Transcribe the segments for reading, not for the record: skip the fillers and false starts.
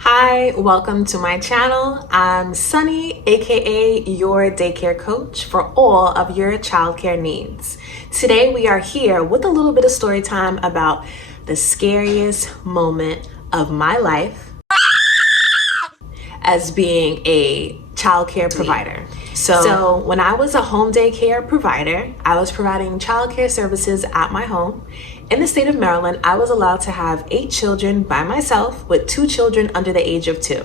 Hi, welcome to my channel. I'm Sunny, aka your daycare coach for all of your childcare needs. Today we are here with a little bit of story time about the scariest moment of my life as being a childcare provider. So when I was a home daycare provider, I was providing childcare services at my home. In the state of Maryland, I was allowed to have 8 children by myself with 2 children under the age of 2.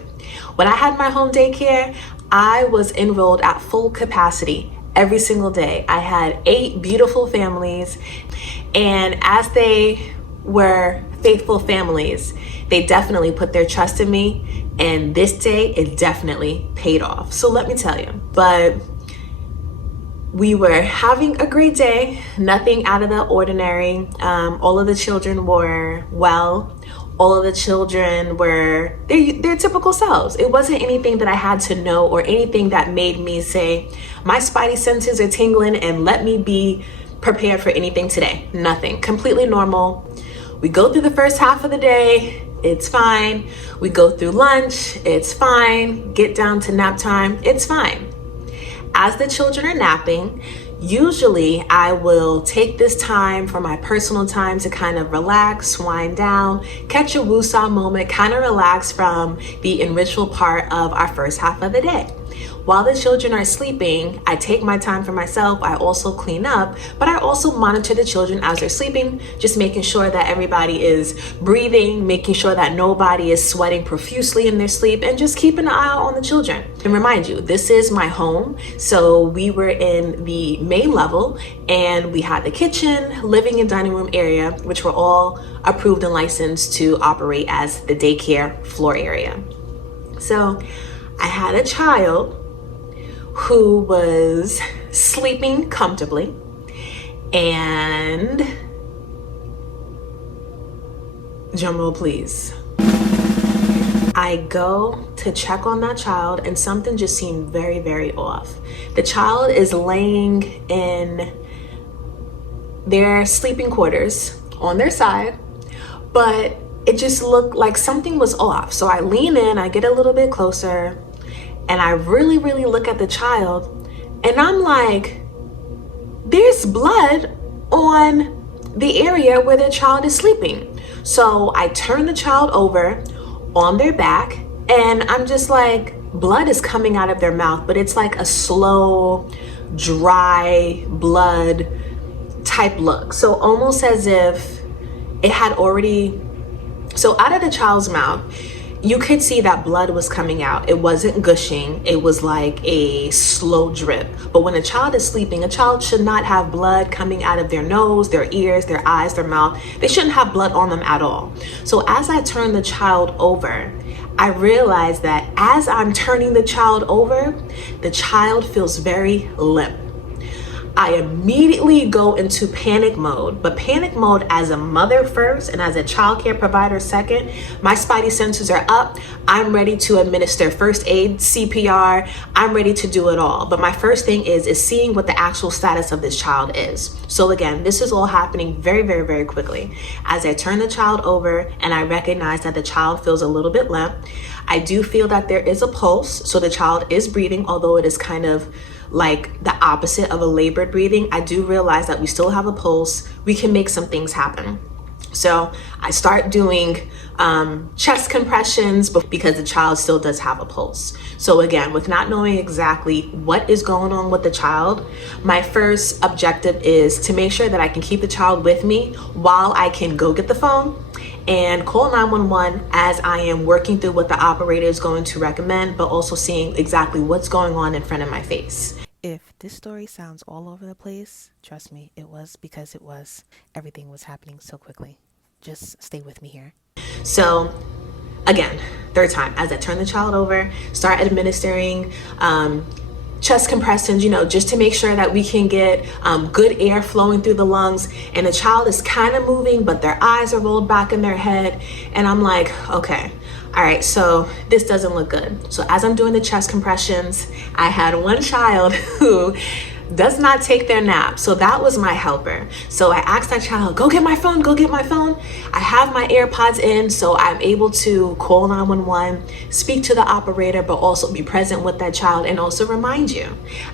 When I had my home daycare, I was enrolled at full capacity every single day. I had 8 beautiful families, and as they were faithful families, they definitely put their trust in me, and this day it definitely paid off. So let me tell you, but we were having a great day, nothing out of the ordinary. All of the children were well. All of the children were their typical selves. It wasn't anything that I had to know or anything that made me say, my spidey senses are tingling and let me be prepared for anything today. Nothing, completely normal. We go through the first half of the day, it's fine. We go through lunch, it's fine. Get down to nap time, it's fine. As the children are napping, usually I will take this time for my personal time to kind of relax, wind down, catch a woosah moment, kind of relax from the enrichful part of our first half of the day. While the children are sleeping, I take my time for myself. I also clean up, but I also monitor the children as they're sleeping, just making sure that everybody is breathing, making sure that nobody is sweating profusely in their sleep, and just keeping an eye out on the children. And remind you, this is my home. So we were in the main level and we had the kitchen, living and dining room area, which were all approved and licensed to operate as the daycare floor area. So I had a child who was sleeping comfortably, and drumroll please, I go to check on that child and something just seemed very, very off. The child is laying in their sleeping quarters on their side, but it just looked like something was off. So I lean in, I get a little bit closer, and I really, really look at the child, and I'm like, there's blood on the area where the child is sleeping. So I turn the child over on their back, and I'm just like, blood is coming out of their mouth, but it's like a slow, dry blood type look. So almost as if it had already, so out of the child's mouth, you could see that blood was coming out. It wasn't gushing. It was like a slow drip. But when a child is sleeping, a child should not have blood coming out of their nose, their ears, their eyes, their mouth. They shouldn't have blood on them at all. So as I turn the child over, I realized that as I'm turning the child over, the child feels very limp. I immediately go into panic mode, but panic mode as a mother first and as a childcare provider second. My spidey senses are up. I'm ready to administer first aid, CPR. I'm ready to do it all. But my first thing is seeing what the actual status of this child is. So again, this is all happening very, very, very quickly. As I turn the child over and I recognize that the child feels a little bit limp, I do feel that there is a pulse. So the child is breathing, although it is kind of like the opposite of a labored breathing. I do realize that we still have a pulse. We can make some things happen. So I start doing chest compressions because the child still does have a pulse. So again, with not knowing exactly what is going on with the child, my first objective is to make sure that I can keep the child with me while I can go get the phone and call 911 as I am working through what the operator is going to recommend, but also seeing exactly what's going on in front of my face. If this story sounds all over the place, trust me, it was because it was. Everything was happening so quickly. Just stay with me here. So again, third time, as I turn the child over, start administering chest compressions, just to make sure that we can get good air flowing through the lungs. And the child is kind of moving, but their eyes are rolled back in their head. And I'm like, okay, all right, so this doesn't look good. So as I'm doing the chest compressions, I had one child who does not take their nap. So that was my helper. So I asked that child, go get my phone, go get my phone. I have my AirPods in, so I'm able to call 911, speak to the operator, but also be present with that child. And also remind you,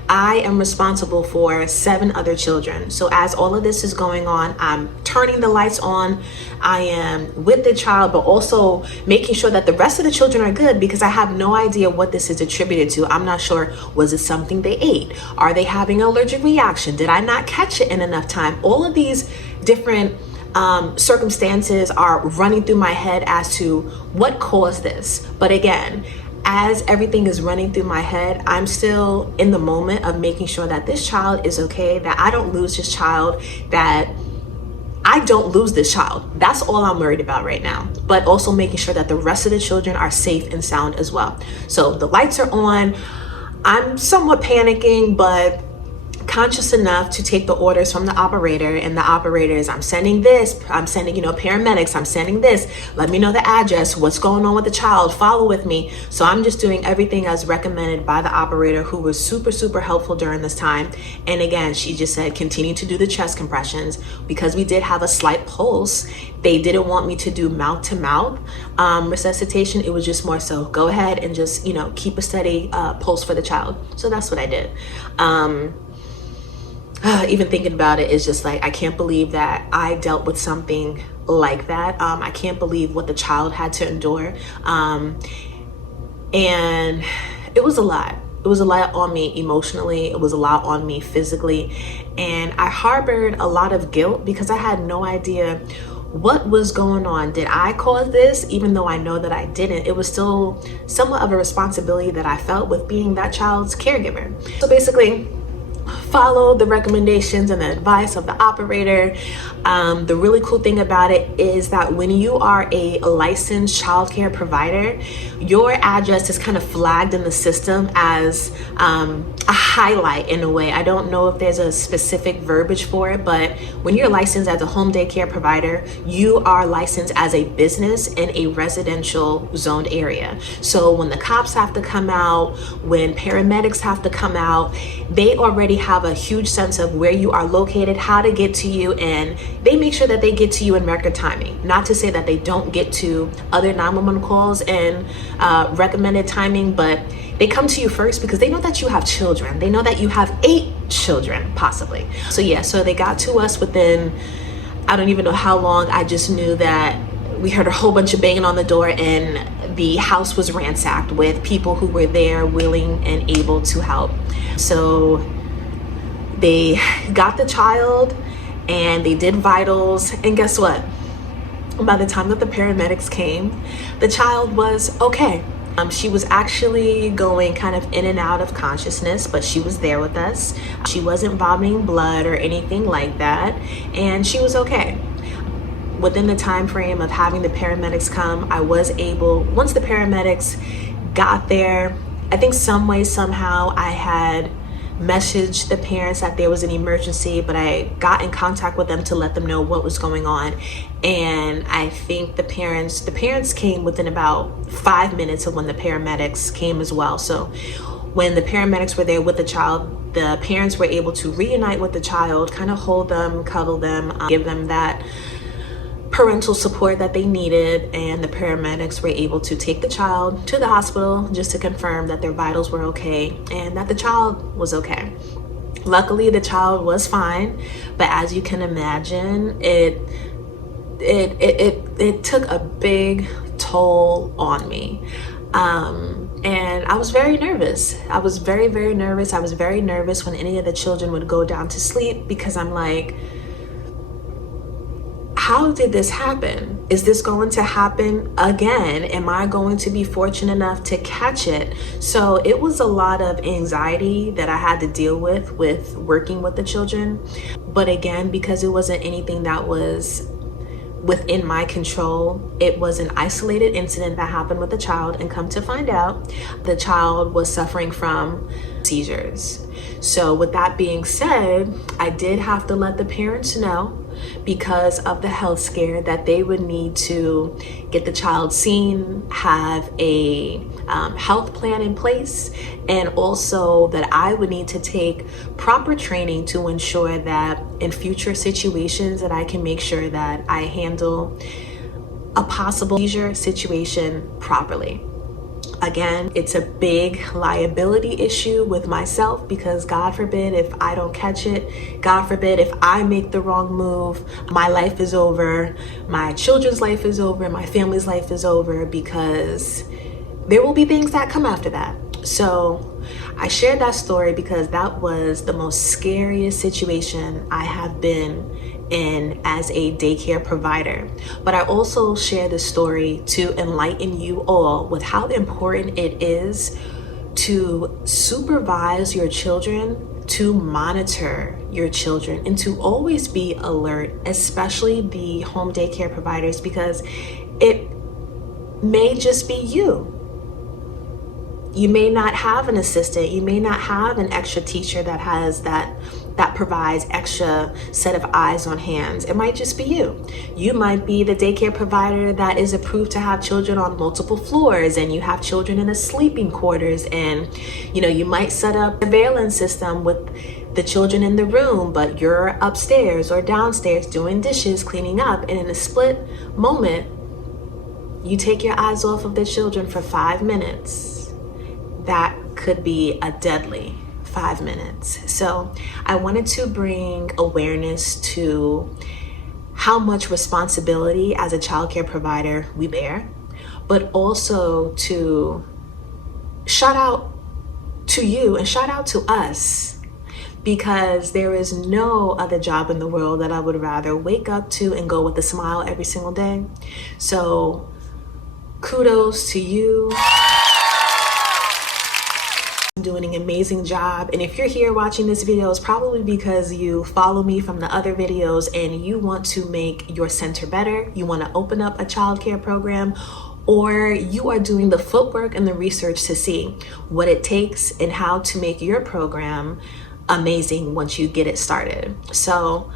I am responsible for 7 other children. So as all of this is going on, I'm turning the lights on, I am with the child, but also making sure that the rest of the children are good, because I have no idea what this is attributed to. I'm not sure, was it something they ate? Are they having an allergic reaction? Did I not catch it in enough time? All of these different circumstances are running through my head as to what caused this. But again, as everything is running through my head, I'm still in the moment of making sure that this child is okay, that I don't lose this child, that I don't lose this child. That's all I'm worried about right now. But also making sure that the rest of the children are safe and sound as well. So the lights are on. I'm somewhat panicking, but conscious enough to take the orders from the operator, and the operator is, I'm sending this, I'm sending, paramedics, I'm sending this, let me know the address, what's going on with the child, follow with me. So I'm just doing everything as recommended by the operator, who was super, super helpful during this time. And again, she just said, continue to do the chest compressions. Because we did have a slight pulse, they didn't want me to do mouth to mouth resuscitation. It was just more so, go ahead and just, keep a steady pulse for the child. So that's what I did. Even thinking about it is just like, I can't believe that I dealt with something like that. I can't believe what the child had to endure. And it was a lot. It was a lot on me emotionally. It was a lot on me physically. And I harbored a lot of guilt because I had no idea what was going on. Did I cause this? Even though I know that I didn't, it was still somewhat of a responsibility that I felt with being that child's caregiver. So basically, follow the recommendations and the advice of the operator. The really cool thing about it is that when you are a licensed childcare provider, your address is kind of flagged in the system as a highlight in a way. I don't know if there's a specific verbiage for it, but when you're licensed as a home daycare provider, you are licensed as a business in a residential zoned area. So when the cops have to come out, when paramedics have to come out, they already have a huge sense of where you are located, how to get to you, and they make sure that they get to you in record timing. Not to say that they don't get to other 911 calls in recommended timing, but they come to you first because they know that you have children. They know that you have 8 children, possibly. So yeah, so they got to us within, I don't even know how long. I just knew that we heard a whole bunch of banging on the door, and the house was ransacked with people who were there willing and able to help. So they got the child and they did vitals, and guess what? By the time that the paramedics came, the child was okay. She was actually going kind of in and out of consciousness, but she was there with us. She wasn't vomiting blood or anything like that, and she was okay. Within the time frame of having the paramedics come, I was able, once the paramedics got there, I think some way, somehow I had messaged the parents that there was an emergency, but I got in contact with them to let them know what was going on. And I think the parents came within about 5 minutes of when the paramedics came as well. So when the paramedics were there with the child, the parents were able to reunite with the child, kind of hold them, cuddle them, give them that parental support that they needed, and the paramedics were able to take the child to the hospital just to confirm that their vitals were okay and that the child was okay. Luckily, the child was fine, but as you can imagine, it took a big toll on me. And I was very nervous. I was very, very nervous. I was very nervous when any of the children would go down to sleep, because I'm like, how did this happen? Is this going to happen again? Am I going to be fortunate enough to catch it? So it was a lot of anxiety that I had to deal with working with the children. But again, because it wasn't anything that was within my control, it was an isolated incident that happened with the child, and come to find out, the child was suffering from seizures. So with that being said, I did have to let the parents know because of the health scare, that they would need to get the child seen, have a health plan in place, and also that I would need to take proper training to ensure that in future situations that I can make sure that I handle a possible seizure situation properly. Again, it's a big liability issue with myself because God forbid if I don't catch it, God forbid if I make the wrong move, my life is over, my children's life is over, my family's life is over, because there will be things that come after that. So I shared that story because that was the most scariest situation I have been in as a daycare provider. But I also share this story to enlighten you all with how important it is to supervise your children, to monitor your children, and to always be alert, especially the home daycare providers, because it may just be you. You may not have an assistant, you may not have an extra teacher that provides extra set of eyes on hands. It might just be you. You might be the daycare provider that is approved to have children on multiple floors, and you have children in the sleeping quarters, and you might set up a surveillance system with the children in the room, but you're upstairs or downstairs doing dishes, cleaning up, and in a split moment, you take your eyes off of the children for 5 minutes. That could be a deadly 5 minutes. So I wanted to bring awareness to how much responsibility as a childcare provider we bear, but also to shout out to you and shout out to us, because there is no other job in the world that I would rather wake up to and go with a smile every single day. So kudos to you. Doing an amazing job. And if you're here watching this video, it's probably because you follow me from the other videos and you want to make your center better. You want to open up a childcare program, or you are doing the footwork and the research to see what it takes and how to make your program amazing once you get it started. So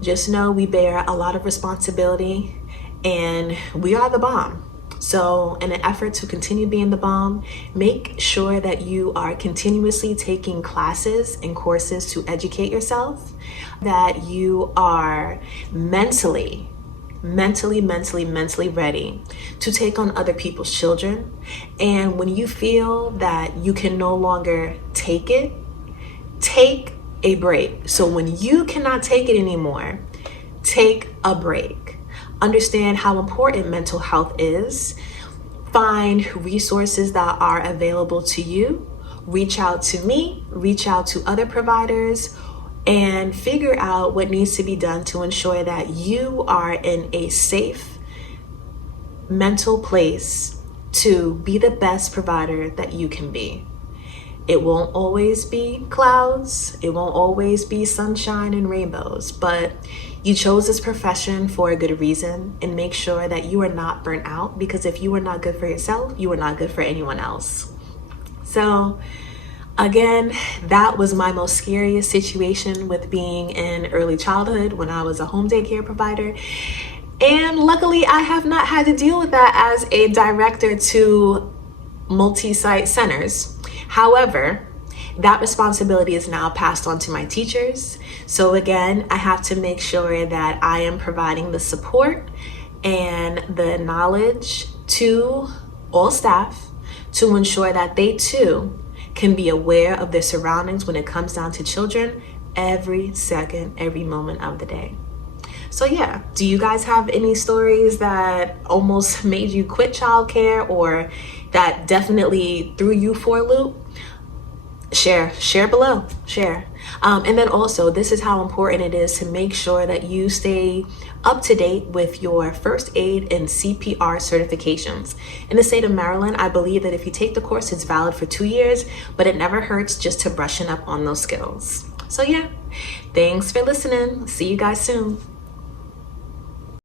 just know we bear a lot of responsibility and we are the bomb. So in an effort to continue being the bomb, make sure that you are continuously taking classes and courses to educate yourself, that you are mentally ready to take on other people's children. And when you feel that you can no longer take it, take a break. So when you cannot take it anymore, take a break. Understand how important mental health is. Find resources that are available to you. Reach out to me, reach out to other providers, and figure out what needs to be done to ensure that you are in a safe mental place to be the best provider that you can be. It won't always be clouds, it won't always be sunshine and rainbows, but you chose this profession for a good reason, and make sure that you are not burnt out, because if you are not good for yourself, you are not good for anyone else. So again, that was my most scariest situation with being in early childhood when I was a home daycare provider. And luckily I have not had to deal with that as a director to multi-site centers. However, that responsibility is now passed on to my teachers. So again, I have to make sure that I am providing the support and the knowledge to all staff to ensure that they too can be aware of their surroundings when it comes down to children every second, every moment of the day. So yeah, do you guys have any stories that almost made you quit childcare, or that definitely threw you for a loop? Share below, share. And then also, this is how important it is to make sure that you stay up to date with your first aid and CPR certifications. In the state of Maryland, I believe that if you take the course, it's valid for 2 years, but it never hurts just to brushing up on those skills. So yeah, thanks for listening. See you guys soon.